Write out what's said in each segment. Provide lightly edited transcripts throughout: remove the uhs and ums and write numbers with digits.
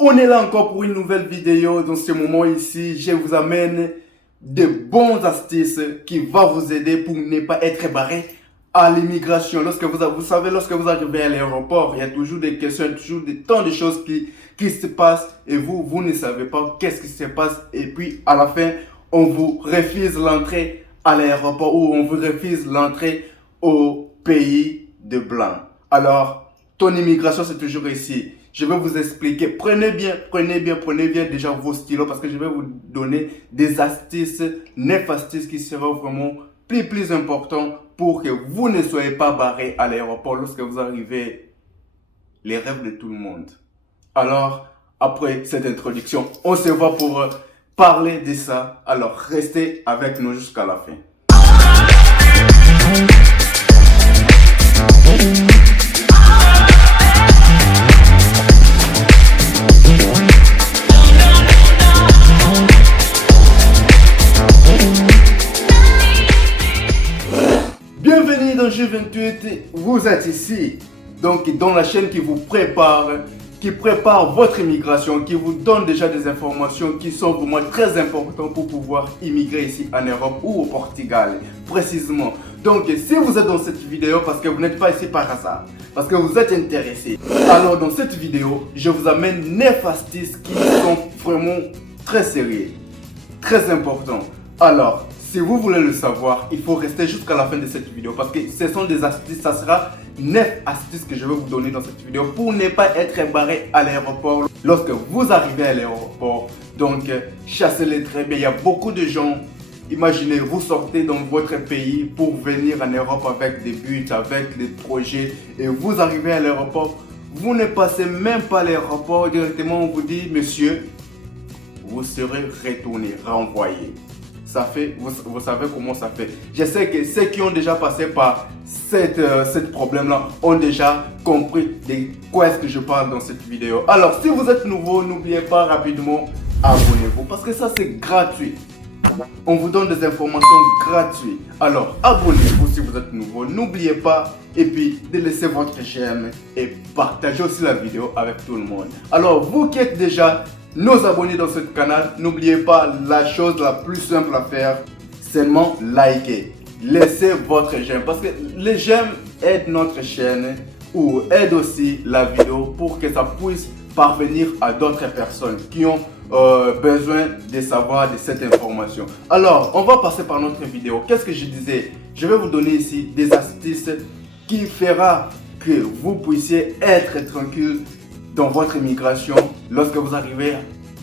On est là encore pour une nouvelle vidéo. Dans ce moment ici, je vous amène de bons astuces qui vont vous aider pour ne pas être barré à l'immigration. Vous savez, lorsque vous arrivez à l'aéroport, il y a toujours des questions, toujours tant de choses qui se passent et vous ne savez pas qu'est-ce qui se passe. Et puis, à la fin, on vous refuse l'entrée à l'aéroport ou on vous refuse l'entrée au pays de blanc. Alors, ton immigration, c'est toujours ici. Je vais vous expliquer. Prenez bien déjà vos stylos parce que je vais vous donner des astuces, 9 astuces qui seront vraiment plus importantes pour que vous ne soyez pas barré à l'aéroport lorsque vous arrivez. Les rêves de tout le monde. Alors, après cette introduction, on se voit pour parler de ça. Alors, restez avec nous jusqu'à la fin. Bienvenue dans G28, vous êtes ici, donc dans la chaîne qui vous prépare, qui prépare votre immigration, qui vous donne déjà des informations qui sont pour moi très importantes pour pouvoir immigrer ici en Europe ou au Portugal, précisément. Donc si vous êtes dans cette vidéo parce que vous n'êtes pas ici par hasard, parce que vous êtes intéressé, alors dans cette vidéo, je vous amène 9 astuces qui sont vraiment très sérieuses, très importantes. Alors, si vous voulez le savoir, il faut rester jusqu'à la fin de cette vidéo parce que ce sont des astuces, ça sera 9 astuces que je vais vous donner dans cette vidéo pour ne pas être barré à l'aéroport lorsque vous arrivez à l'aéroport. Donc, chassez-les très bien. Il y a beaucoup de gens, imaginez, vous sortez dans votre pays pour venir en Europe avec des buts, avec des projets et vous arrivez à l'aéroport, vous ne passez même pas à l'aéroport, directement on vous dit, monsieur, vous serez retourné, renvoyé. Ça fait, vous savez comment ça fait. Je sais que ceux qui ont déjà passé par cette problème-là ont déjà compris de quoi est-ce que je parle dans cette vidéo. Alors, si vous êtes nouveau, n'oubliez pas rapidement, abonnez-vous parce que ça c'est gratuit. On vous donne des informations gratuites. Alors, abonnez-vous si vous êtes nouveau. N'oubliez pas et puis de laisser votre j'aime et partagez aussi la vidéo avec tout le monde. Alors, vous qui êtes déjà nos abonnés dans ce canal, n'oubliez pas la chose la plus simple à faire, seulement liker. Laissez votre j'aime parce que les j'aime aident notre chaîne ou aident aussi la vidéo pour que ça puisse parvenir à d'autres personnes qui ont besoin de savoir de cette information. Alors, on va passer par notre vidéo. Qu'est-ce que je disais? Je vais vous donner ici des astuces qui fera que vous puissiez être tranquille dans votre immigration lorsque vous arrivez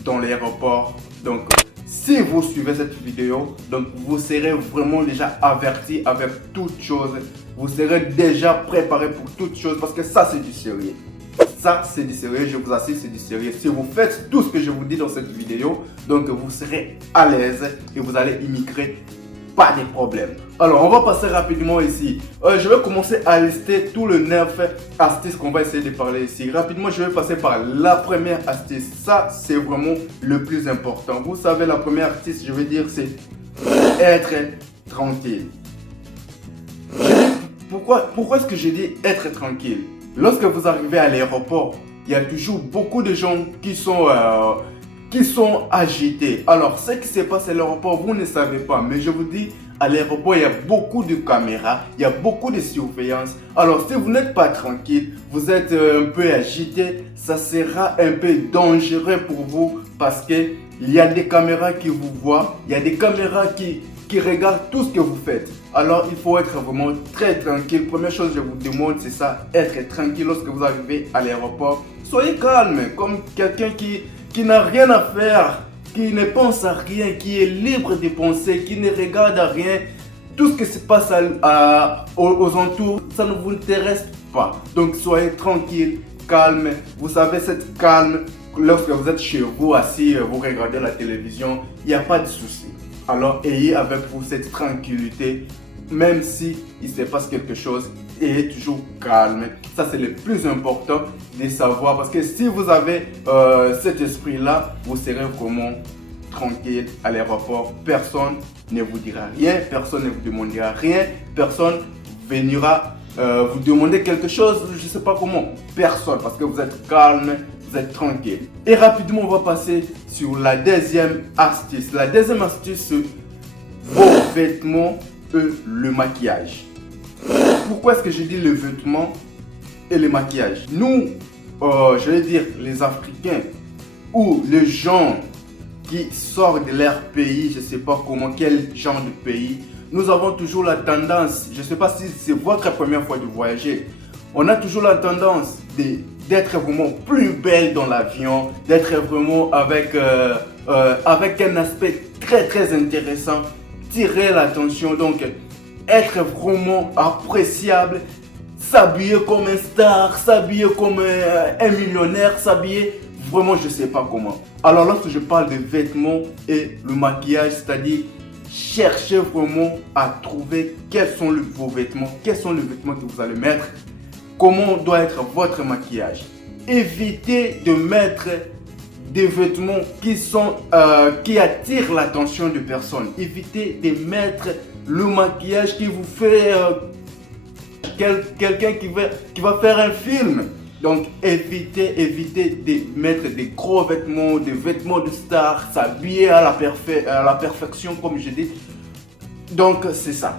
dans l'aéroport. Donc, si vous suivez cette vidéo, donc vous serez vraiment déjà averti avec toutes choses. Vous serez déjà préparé pour toutes choses parce que ça, c'est du sérieux. Ça, c'est du sérieux, je vous assure, c'est du sérieux. Si vous faites tout ce que je vous dis dans cette vidéo, donc vous serez à l'aise et vous allez immigrer, pas de problème. Alors, on va passer rapidement ici. Je vais commencer à lister tous les 9 astuces qu'on va essayer de parler ici. Rapidement, je vais passer par la première astuce. Ça, c'est vraiment le plus important. Vous savez, la première astuce, je vais dire, c'est être tranquille. Pourquoi est-ce que je dis être tranquille? Lorsque vous arrivez à l'aéroport, il y a toujours beaucoup de gens qui sont agités. Alors, ce qui se passe à l'aéroport, vous ne savez pas. Mais je vous dis, à l'aéroport, il y a beaucoup de caméras, il y a beaucoup de surveillance. Alors, si vous n'êtes pas tranquille, vous êtes un peu agité, ça sera un peu dangereux pour vous parce qu'il y a des caméras qui vous voient, il y a des caméras qui regardent tout ce que vous faites. Alors, il faut être vraiment très tranquille. Première chose que je vous demande, c'est ça, être tranquille lorsque vous arrivez à l'aéroport. Soyez calme, comme quelqu'un qui n'a rien à faire, qui ne pense à rien, qui est libre de penser, qui ne regarde à rien. Tout ce qui se passe aux entours, ça ne vous intéresse pas. Donc soyez tranquille, calme. Vous savez, cette calme, lorsque vous êtes chez vous, assis, vous regardez la télévision, il n'y a pas de souci. Alors ayez avec vous cette tranquillité, même si il se passe quelque chose, ayez toujours calme. Ça, c'est le plus important de savoir parce que si vous avez cet esprit-là, vous serez vraiment tranquille à l'aéroport. Personne ne vous dira rien, personne ne vous demandera rien, personne viendra vous demander quelque chose, je ne sais pas comment. Personne, parce que vous êtes calme, vous êtes tranquille. Et rapidement, on va passer sur la deuxième astuce. La deuxième astuce, c'est vos vêtements et le maquillage. Pourquoi est-ce que j'ai dit le vêtement et le maquillage? Nous, je vais dire les Africains ou les gens qui sortent de leur pays, je ne sais pas comment, quel genre de pays, nous avons toujours la tendance, je ne sais pas si c'est votre première fois de voyager, on a toujours la tendance d'être vraiment plus belle dans l'avion, d'être vraiment avec un aspect très très intéressant, tirer l'attention, donc être vraiment appréciable, s'habiller comme un star, s'habiller comme un millionnaire, s'habiller vraiment je ne sais pas comment. Alors lorsque je parle de vêtements et le maquillage, c'est-à-dire cherchez vraiment à trouver quels sont vos vêtements, quels sont les vêtements que vous allez mettre, comment doit être votre maquillage. Évitez de mettre des vêtements qui attirent l'attention de personnes. Évitez de mettre le maquillage qui vous fait quelqu'un qui va faire un film. Donc évitez de mettre des gros vêtements, des vêtements de star, s'habiller à la perfection comme je dis. Donc c'est ça.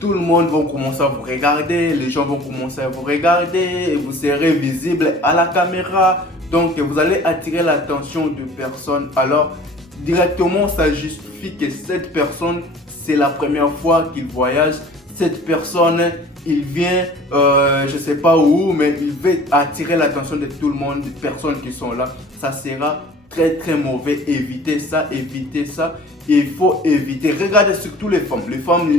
Tout le monde va commencer à vous regarder, les gens vont commencer à vous regarder, et vous serez visible à la caméra. Donc vous allez attirer l'attention de personnes. Alors directement ça justifie que cette personne, c'est la première fois qu'il voyage. Cette personne, il vient, je ne sais pas où, mais il veut attirer l'attention de tout le monde, des personnes qui sont là. Ça sera très très mauvais. Évitez ça, évitez ça. Il faut éviter. Regardez surtout les femmes. Les femmes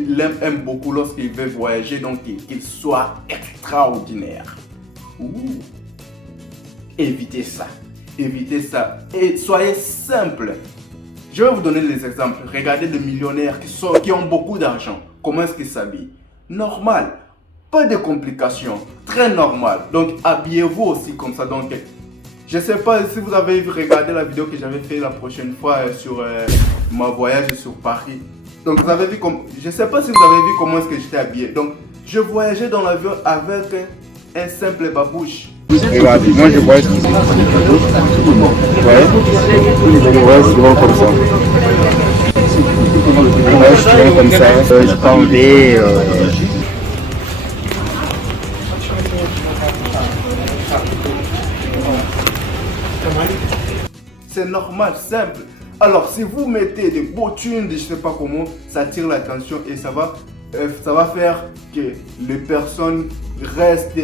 aiment beaucoup lorsqu'ils veulent voyager, donc qu'ils soient extraordinaires. Évitez ça. Évitez ça. Et soyez simple. Je vais vous donner des exemples. Regardez des millionnaires qui ont beaucoup d'argent. Comment est-ce qu'ils s'habillent? Normal. Pas de complications. Très normal. Donc, habillez-vous aussi comme ça. Donc, je ne sais pas si vous avez regardé la vidéo que j'avais fait la prochaine fois sur mon voyage sur Paris. Donc, vous avez vu comme... Je ne sais pas si vous avez vu comment est-ce que j'étais habillé. Donc, je voyageais dans l'avion avec un simple babouche. Regardez, moi je voyage ici. Ouais, souvent comme ça. Ouais, souvent comme ça. Je peux enlever. C'est normal, simple. Alors, si vous mettez des bottines, je ne sais pas comment, ça attire l'attention et ça va faire que les personnes restent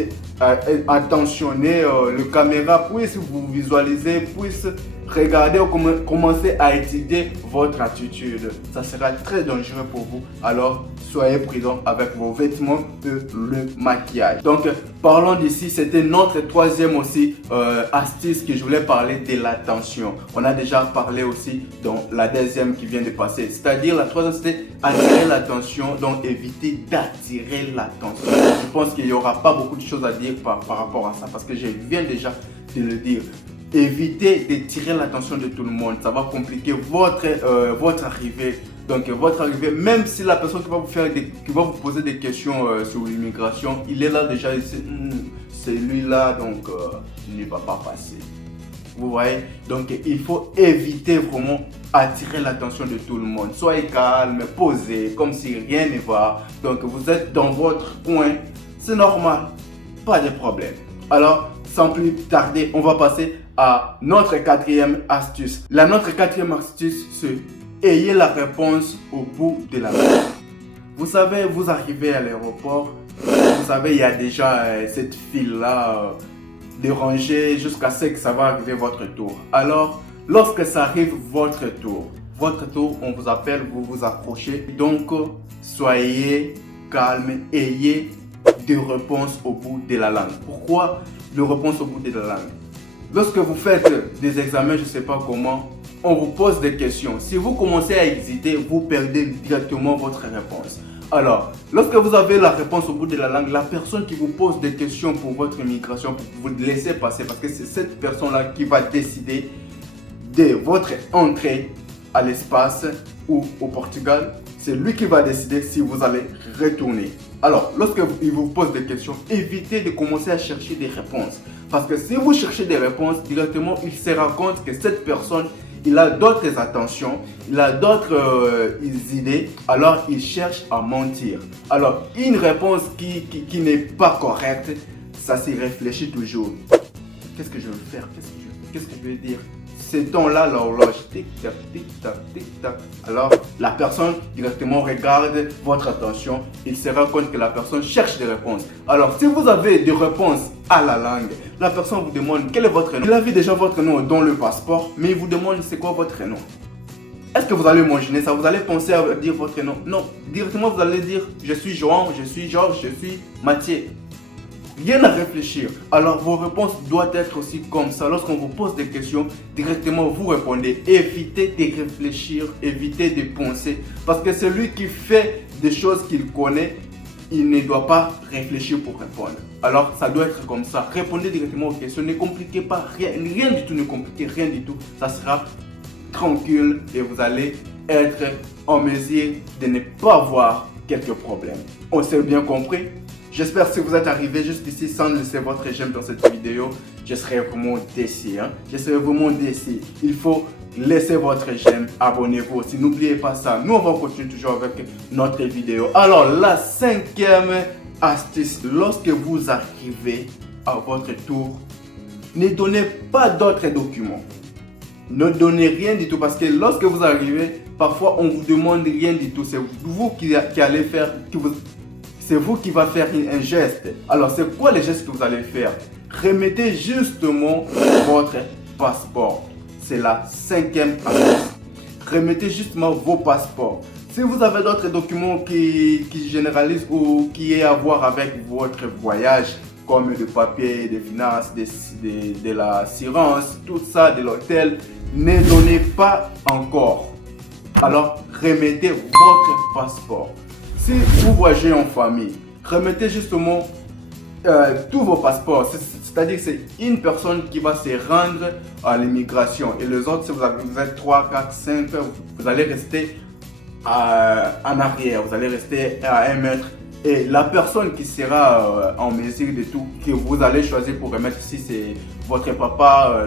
attentionnées. Le caméra puisse vous visualiser, puisse regarder ou commencer à étudier votre attitude. Ça sera très dangereux pour vous. Alors, soyez prudent avec vos vêtements et le maquillage. Donc, parlons d'ici. C'était notre troisième aussi astuce que je voulais parler de l'attention. On a déjà parlé aussi dans la deuxième qui vient de passer. C'est-à-dire, la troisième, c'était attirer l'attention. Donc, éviter d'attirer l'attention. Je pense qu'il n'y aura pas beaucoup de choses à dire par rapport à ça parce que je viens déjà de le dire. Évitez de tirer l'attention de tout le monde. Ça va compliquer votre arrivée. Donc votre arrivée, même si la personne qui va vous poser des questions sur l'immigration, il est là déjà, c'est lui là, donc il ne va pas passer. Vous voyez? Donc il faut éviter vraiment attirer l'attention de tout le monde. Soyez calme, posez, comme si rien ne va. Donc vous êtes dans votre coin, c'est normal, pas de problème. Alors, sans plus tarder, on va passer à notre quatrième astuce. Notre quatrième astuce, c'est ayez la réponse au bout de la ligne. Vous savez, vous arrivez à l'aéroport, vous savez, il y a déjà cette file-là de rangée jusqu'à ce que ça va arriver votre tour. Alors, lorsque ça arrive votre tour, on vous appelle, vous vous approchez. Donc, soyez calme, ayez des réponses au bout de la langue. Pourquoi des réponses au bout de la langue? Lorsque vous faites des examens, je ne sais pas comment, on vous pose des questions. Si vous commencez à hésiter, vous perdez directement votre réponse. Alors, lorsque vous avez la réponse au bout de la langue, la personne qui vous pose des questions pour votre immigration, vous laissez passer parce que c'est cette personne-là qui va décider de votre entrée à l'espace ou au Portugal. C'est lui qui va décider si vous allez retourner. Alors, lorsqu'il vous pose des questions, évitez de commencer à chercher des réponses. Parce que si vous cherchez des réponses, directement, il se rend compte que cette personne, il a d'autres attentions, il a d'autres idées, alors il cherche à mentir. Alors, une réponse qui n'est pas correcte, ça s'y réfléchit toujours. Qu'est-ce que je veux faire? Qu'est-ce que je vais dire? Ce temps-là, l'horloge, tic-tac, tic-tac, tic-tac. Alors, la personne directement regarde votre attention. Il se rend compte que la personne cherche des réponses. Alors, si vous avez des réponses à la langue, la personne vous demande quel est votre nom. Il a vu déjà votre nom dans le passeport, mais il vous demande c'est quoi votre nom. Est-ce que vous allez imaginer ça? Vous allez penser à dire votre nom? Non. Directement, vous allez dire je suis Johan, je suis Georges, je suis Mathieu. Rien à réfléchir. Alors vos réponses doivent être aussi comme ça. Lorsqu'on vous pose des questions, directement vous répondez. Évitez de réfléchir, évitez de penser. Parce que celui qui fait des choses qu'il connaît, il ne doit pas réfléchir pour répondre. Alors ça doit être comme ça. Répondez directement aux questions. Ne compliquez pas rien. Rien du tout, ne compliquez rien du tout. Ça sera tranquille et vous allez être en mesure de ne pas avoir quelques problèmes. On s'est bien compris? J'espère que si vous êtes arrivé juste ici sans laisser votre j'aime dans cette vidéo, je serais vraiment déçu. Je serais vraiment déçu. Il faut laisser votre j'aime, abonnez-vous aussi. N'oubliez pas ça. Nous, on va continuer toujours avec notre vidéo. Alors, la 5e astuce, lorsque vous arrivez à votre tour, ne donnez pas d'autres documents. Ne donnez rien du tout parce que lorsque vous arrivez, parfois on vous demande rien du tout. C'est vous qui allez faire, c'est vous qui va faire un geste. Alors c'est quoi les gestes que vous allez faire? Remettez justement votre passeport. C'est la 5e astuce. Remettez justement vos passeports. Si vous avez d'autres documents qui généralisent ou qui aient à voir avec votre voyage, comme le papier des finances, de l'assurance, tout ça, de l'hôtel, ne donnez pas encore. Alors, remettez votre passeport. Si vous voyagez en famille, remettez justement tous vos passeports. C'est-à-dire que c'est une personne qui va se rendre à l'immigration. Et les autres, si vous êtes 3, 4, 5, vous allez rester en arrière. Vous allez rester à 1 mètre. Et la personne qui sera en mesure de tout, que vous allez choisir pour remettre ici, c'est votre papa,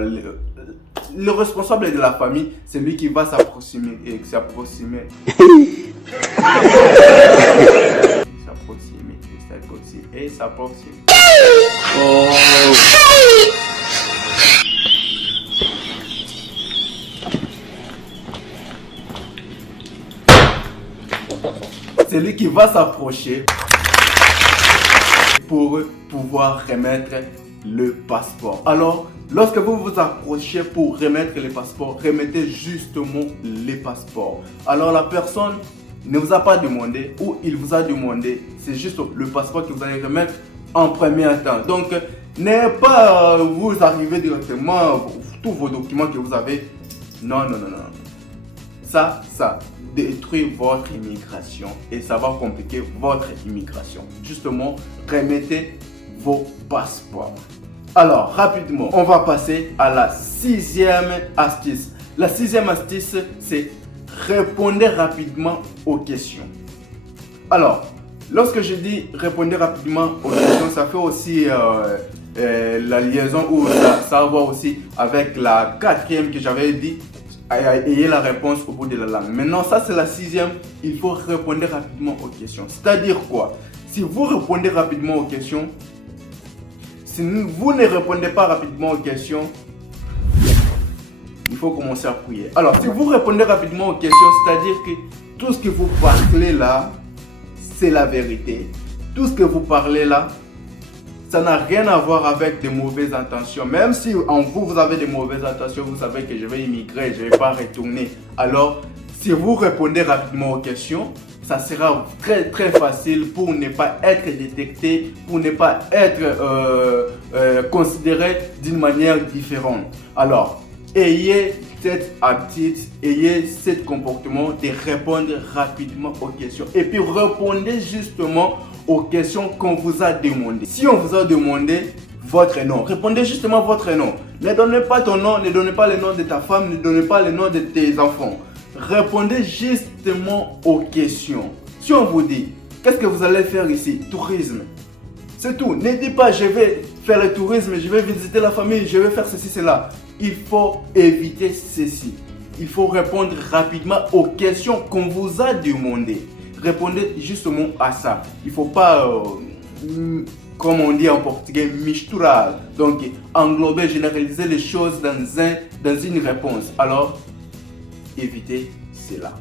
le responsable de la famille, c'est lui qui va s'approximer. C'est lui qui va s'approcher pour pouvoir remettre le passeport. Alors, lorsque vous vous approchez pour remettre les passeports, remettez justement les passeports. Alors, la personne ne vous a pas demandé ou il vous a demandé, c'est juste le passeport que vous allez remettre en premier temps. Donc, n'ayez pas vous arriver directement tous vos documents que vous avez. Non. Ça détruit votre immigration et ça va compliquer votre immigration. Justement, remettez vos passeports. Alors, rapidement, on va passer à la 6e astuce. La 6e astuce, c'est répondre rapidement aux questions. Alors, lorsque je dis répondre rapidement aux questions, ça fait aussi la liaison ou ça va aussi avec la 4e que j'avais dit. Ayez la réponse au bout de la langue. Maintenant, ça c'est la 6e. Il faut répondre rapidement aux questions. C'est-à-dire quoi? Si vous répondez rapidement aux questions, si vous ne répondez pas rapidement aux questions, il faut commencer à prier. Alors, si vous répondez rapidement aux questions, c'est-à-dire que tout ce que vous parlez là, c'est la vérité. Tout ce que vous parlez là, ça n'a rien à voir avec de mauvaises intentions. Même si en vous, vous avez de mauvaises intentions, vous savez que je vais immigrer, je ne vais pas retourner. Alors, si vous répondez rapidement aux questions, ça sera très très facile pour ne pas être détecté, pour ne pas être considéré d'une manière différente. Alors, ayez cette attitude, ayez ce comportement de répondre rapidement aux questions. Et puis répondez justement aux questions qu'on vous a demandées. Si on vous a demandé votre nom, répondez justement votre nom. Ne donnez pas ton nom, ne donnez pas le nom de ta femme, ne donnez pas le nom de tes enfants. Répondez justement aux questions. Si on vous dit, qu'est-ce que vous allez faire ici? Tourisme. C'est tout. Ne dites pas, je vais faire le tourisme, je vais visiter la famille, je vais faire ceci, cela. Il faut éviter ceci. Il faut répondre rapidement aux questions qu'on vous a demandées. Répondez justement à ça. Il ne faut pas, comme on dit en portugais, misturar. Donc, englober, généraliser les choses dans une réponse. Alors, évitez cela.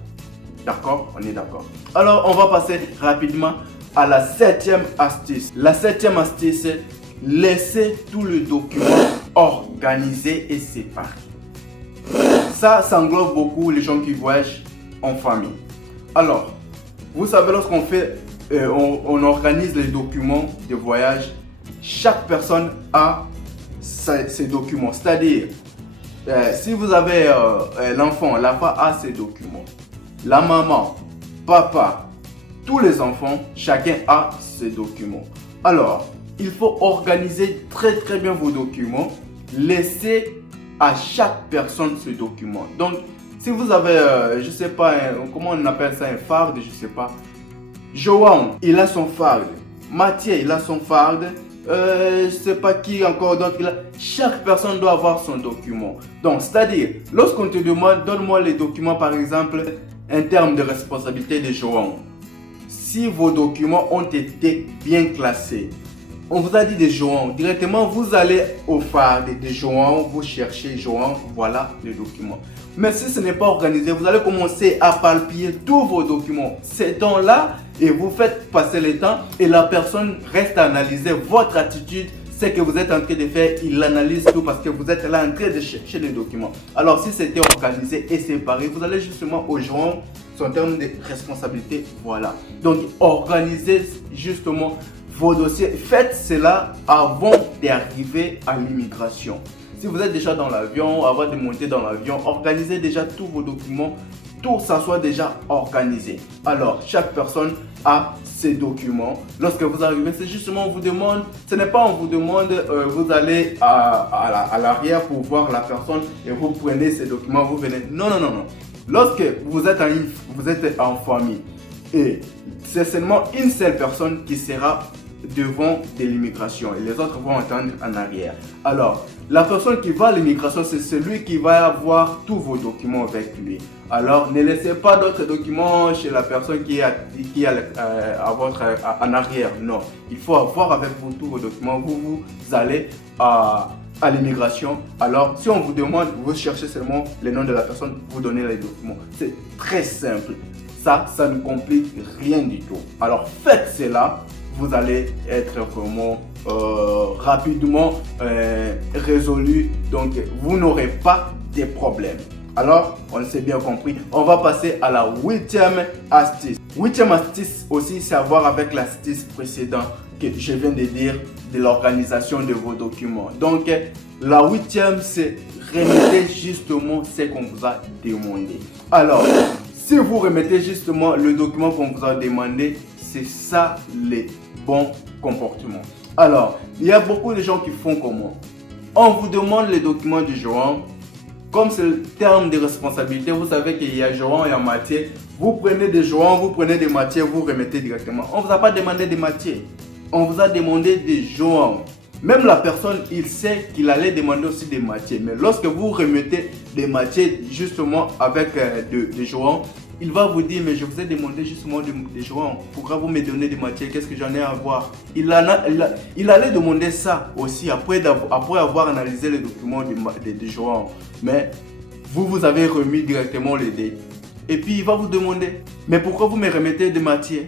D'accord? On est d'accord. Alors, on va passer rapidement à la 7e astuce. La 7e astuce, laissez tout le document organisé et séparé. Ça englobe beaucoup les gens qui voyagent en famille. Alors, vous savez, lorsqu'on fait, on organise les documents de voyage, chaque personne a ses documents. C'est-à-dire, si vous avez l'enfant, la femme a ses documents. La maman, papa, tous les enfants, chacun a ses documents. Alors, il faut organiser très très bien vos documents. Laissez à chaque personne ce document. Donc, si vous avez, je sais pas, comment on appelle ça, un farde, je sais pas. Johan, il a son farde. Mathieu, il a son farde. Je sais pas qui encore d'autre. Chaque personne doit avoir son document. Donc, c'est-à-dire, lorsqu'on te demande, donne-moi les documents, par exemple, en termes de responsabilité de Johan. Si vos documents ont été bien classés, on vous a dit de Johan, directement vous allez au phare de Johan, vous cherchez Johan, voilà les documents. Mais si ce n'est pas organisé, vous allez commencer à palpiller tous vos documents. Ces temps-là, et vous faites passer le temps et la personne reste à analyser votre attitude, ce que vous êtes en train de faire, il analyse tout parce que vous êtes là en train de chercher les documents. Alors si c'était organisé et séparé, vous allez justement au Johan, en termes de responsabilité, voilà. Donc organisez justement vos dossiers, faites cela avant d'arriver à l'immigration. Si vous êtes déjà dans l'avion, avant de monter dans l'avion, organisez déjà tous vos documents, tout ça soit déjà organisé. Alors, chaque personne a ses documents. Lorsque vous arrivez, c'est justement on vous demande, ce n'est pas on vous demande, vous allez à l'arrière pour voir la personne et vous prenez ces documents, vous venez. Non, non, non, non. Lorsque vous êtes en famille et c'est seulement une seule personne qui sera devant de l'immigration et les autres vont attendre en arrière. Alors, la personne qui va à l'immigration, c'est celui qui va avoir tous vos documents avec lui. Alors, ne laissez pas d'autres documents chez la personne qui est en arrière. Non, il faut avoir avec vous tous vos documents. Vous allez à l'immigration. Alors, si on vous demande, vous cherchez seulement le nom de la personne, vous donnez les documents. C'est très simple. Ça ne complique rien du tout. Alors, faites cela. Vous allez être vraiment rapidement résolu. Donc, vous n'aurez pas de problème. Alors, on s'est bien compris. On va passer à la 8e astuce. 8e astuce aussi, c'est à voir avec l'astuce précédente que je viens de dire de l'organisation de vos documents. Donc, la 8e, c'est remettez justement ce qu'on vous a demandé. Alors, si vous remettez justement le document qu'on vous a demandé, c'est ça les bons comportements. Alors, il y a beaucoup de gens qui font comment? On vous demande les documents du Johan. Comme c'est le terme de responsabilité, vous savez qu'il y a Johan et il y a Mathieu. Vous prenez des Johan, vous prenez des Mathieu, vous remettez directement. On ne vous a pas demandé des Mathieu. On vous a demandé des Johan. Même la personne, il sait qu'il allait demander aussi des Mathieu. Mais lorsque vous remettez des Mathieu justement avec des Johan, il va vous dire, mais je vous ai demandé justement des Johan. Pourquoi vous me donnez des Mathieu? Qu'est-ce que j'en ai à voir? Il allait demander ça aussi après avoir analysé les documents de Johan. Mais vous avez remis directement les dés. Et puis il va vous demander, mais pourquoi vous me remettez des Mathieu?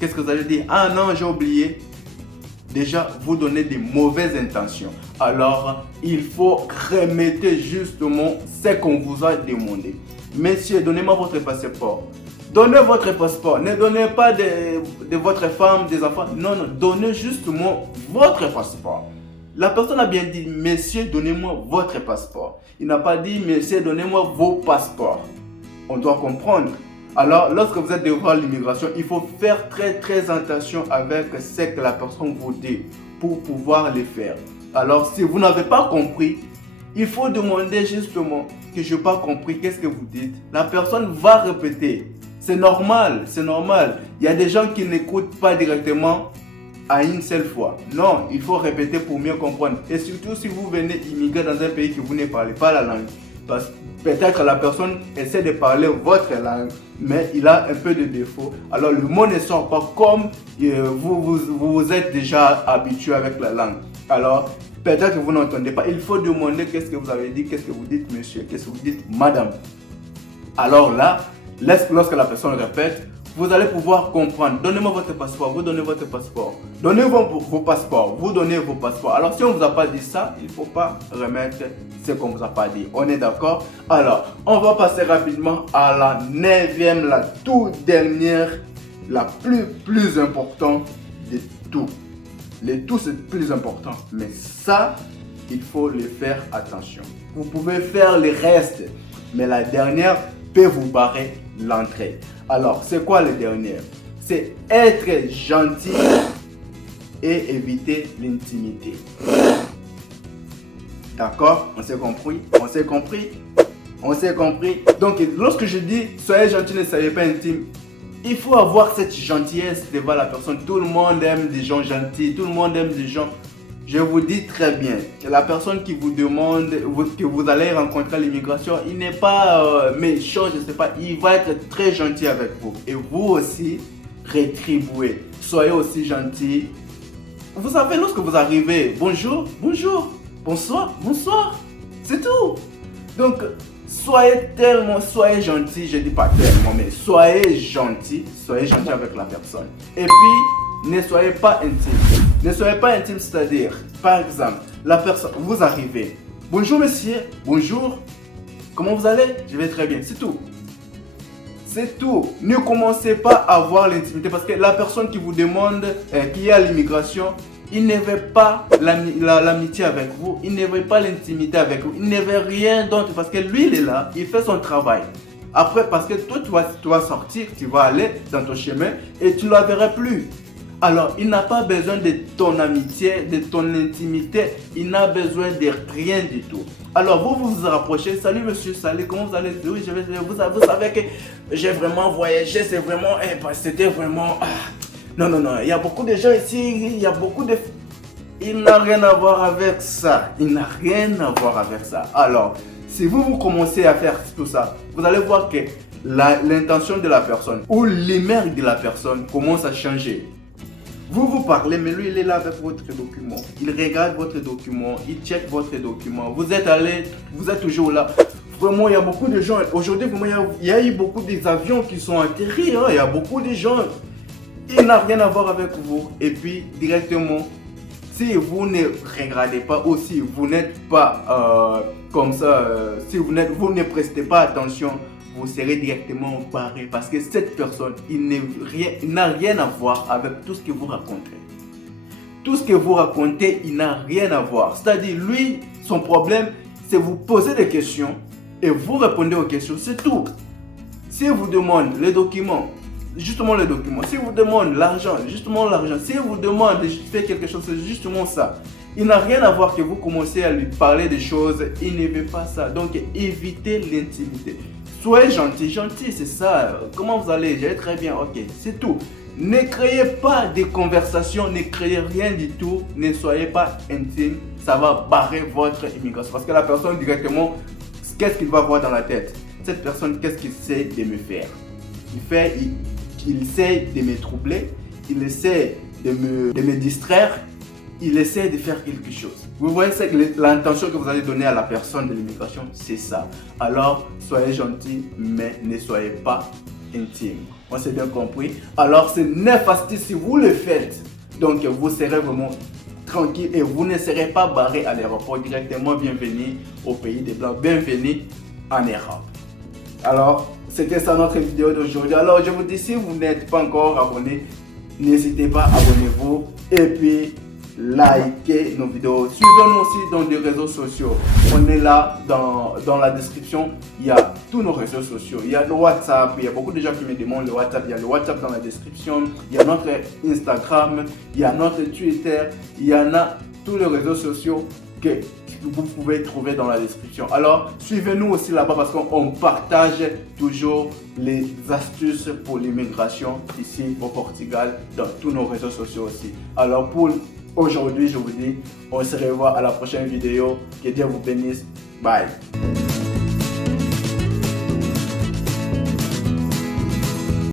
Qu'est-ce que vous allez dire? Ah non, j'ai oublié. Déjà, vous donnez des mauvaises intentions. Alors, il faut remettre justement ce qu'on vous a demandé. Messieurs, donnez-moi votre passeport. Donnez votre passeport. Ne donnez pas de votre femme, des enfants. Non, non. Donnez justement votre passeport. La personne a bien dit, messieurs, donnez-moi votre passeport. Il n'a pas dit, messieurs, donnez-moi vos passeports. On doit comprendre. Alors, lorsque vous êtes devant l'immigration, il faut faire très très attention avec ce que la personne vous dit pour pouvoir les faire. Alors, si vous n'avez pas compris, il faut demander justement que je n'ai pas compris, qu'est-ce que vous dites? La personne va répéter. C'est normal, c'est normal. Il y a des gens qui n'écoutent pas directement à une seule fois. Non, il faut répéter pour mieux comprendre. Et surtout si vous venez immigrer dans un pays que vous ne parlez pas la langue. Parce que peut-être la personne essaie de parler votre langue, mais il a un peu de défaut. Alors le mot ne sort pas comme vous êtes déjà habitué avec la langue. Alors peut-être que vous n'entendez pas. Il faut demander qu'est-ce que vous avez dit, qu'est-ce que vous dites monsieur, qu'est-ce que vous dites madame. Alors là, lorsque la personne répète, vous allez pouvoir comprendre. Donnez-moi votre passeport, vous donnez votre passeport. Donnez vos passeports, vous donnez vos passeports. Alors si on ne vous a pas dit ça, il ne faut pas remettre ce qu'on ne vous a pas dit. On est d'accord? Alors, on va passer rapidement à la 9e, la toute dernière, la plus importante de tout. Les tout c'est plus important, mais ça, il faut le faire attention. Vous pouvez faire le reste, mais la dernière peut vous barrer l'entrée. Alors, c'est quoi le dernier? C'est être gentil et éviter l'intimité. D'accord? On s'est compris? On s'est compris? On s'est compris? Donc, lorsque je dis soyez gentil, ne soyez pas intime, il faut avoir cette gentillesse devant la personne. Tout le monde aime des gens gentils, tout le monde aime des gens. Je vous dis très bien, la personne qui vous demande, que vous allez rencontrer à l'immigration, il n'est pas méchant, je ne sais pas, il va être très gentil avec vous. Et vous aussi, rétribuez. Soyez aussi gentil. Vous savez, lorsque vous arrivez, bonjour, bonjour, bonsoir, bonsoir, c'est tout. Donc, soyez gentil, je ne dis pas tellement, mais soyez gentil avec la personne. Et puis, ne soyez pas intime. Ne soyez pas intime, c'est-à-dire, par exemple, la personne, vous arrivez. Bonjour monsieur, bonjour, comment vous allez? Je vais très bien, c'est tout. C'est tout. Ne commencez pas à avoir l'intimité parce que la personne qui vous demande, qui est à l'immigration, il ne veut pas l'amitié avec vous, il ne veut pas l'intimité avec vous, il ne veut rien d'autre parce que lui il est là, il fait son travail. Après, parce que toi tu vas sortir, tu vas aller dans ton chemin et tu ne la verras plus. Alors, il n'a pas besoin de ton amitié, de ton intimité, il n'a besoin de rien du tout. Alors, vous vous rapprochez, salut monsieur, salut, comment vous allez? Oui, vous savez que j'ai vraiment voyagé, c'est vraiment, c'était vraiment... Non, il y a beaucoup de gens ici, il y a beaucoup de... Il n'a rien à voir avec ça, il n'a rien à voir avec ça. Alors, si vous commencez à faire tout ça, vous allez voir que l'intention de la personne ou l'humeur de la personne commence à changer. Vous parlez, mais lui, il est là avec votre document. Il regarde votre document, il check votre document. Vous êtes toujours là. Vraiment, il y a beaucoup de gens. Aujourd'hui, il y a eu beaucoup d'avions qui sont atterris. Il y a beaucoup de gens. Il n'a rien à voir avec vous. Et puis, directement, si vous ne regardez pas ou si vous n'êtes pas comme ça, si vous ne prestez pas attention, vous serez directement barré parce que cette personne, il n'a rien à voir avec tout ce que vous racontez. Tout ce que vous racontez, il n'a rien à voir. C'est-à-dire, lui, son problème, c'est vous poser des questions et vous répondez aux questions, c'est tout. Si vous demande les documents, justement les documents. Si vous demande l'argent, justement l'argent. Si vous demande de faire quelque chose, c'est justement ça. Il n'a rien à voir que vous commencez à lui parler des choses, il ne veut pas ça. Donc, évitez l'intimité. Soyez gentil, c'est ça. Comment vous allez? Je vais très bien, ok, c'est tout. Ne créez pas de conversation, ne créez rien du tout, ne soyez pas intime, ça va barrer votre immigration. Parce que la personne directement, qu'est-ce qu'il va voir dans la tête? Cette personne, qu'est-ce qu'il essaie de me faire? Il essaie de me troubler, il essaie de me distraire, il essaie de faire quelque chose. Vous voyez, l'intention que vous allez donner à la personne de l'immigration, c'est ça. Alors, soyez gentil, mais ne soyez pas intime. On s'est bien compris. Alors, c'est 9 astuces si vous le faites. Donc, vous serez vraiment tranquille et vous ne serez pas barré à l'aéroport directement. Bienvenue au pays des Blancs. Bienvenue en Europe. Alors, c'était ça notre vidéo d'aujourd'hui. Alors, je vous dis, si vous n'êtes pas encore abonné, n'hésitez pas, abonnez-vous. Et puis, likez nos vidéos. Suivez-nous aussi dans les réseaux sociaux. On est là dans la description. Il y a tous nos réseaux sociaux. Il y a le WhatsApp. Il y a beaucoup de gens qui me demandent le WhatsApp. Il y a le WhatsApp dans la description. Il y a notre Instagram. Il y a notre Twitter. Il y en a tous les réseaux sociaux vous pouvez trouver dans la description. Alors, suivez-nous aussi là-bas parce qu'on partage toujours les astuces pour l'immigration ici au Portugal, dans tous nos réseaux sociaux aussi. Alors, pour aujourd'hui, je vous dis, on se revoit à la prochaine vidéo. Que Dieu vous bénisse. Bye.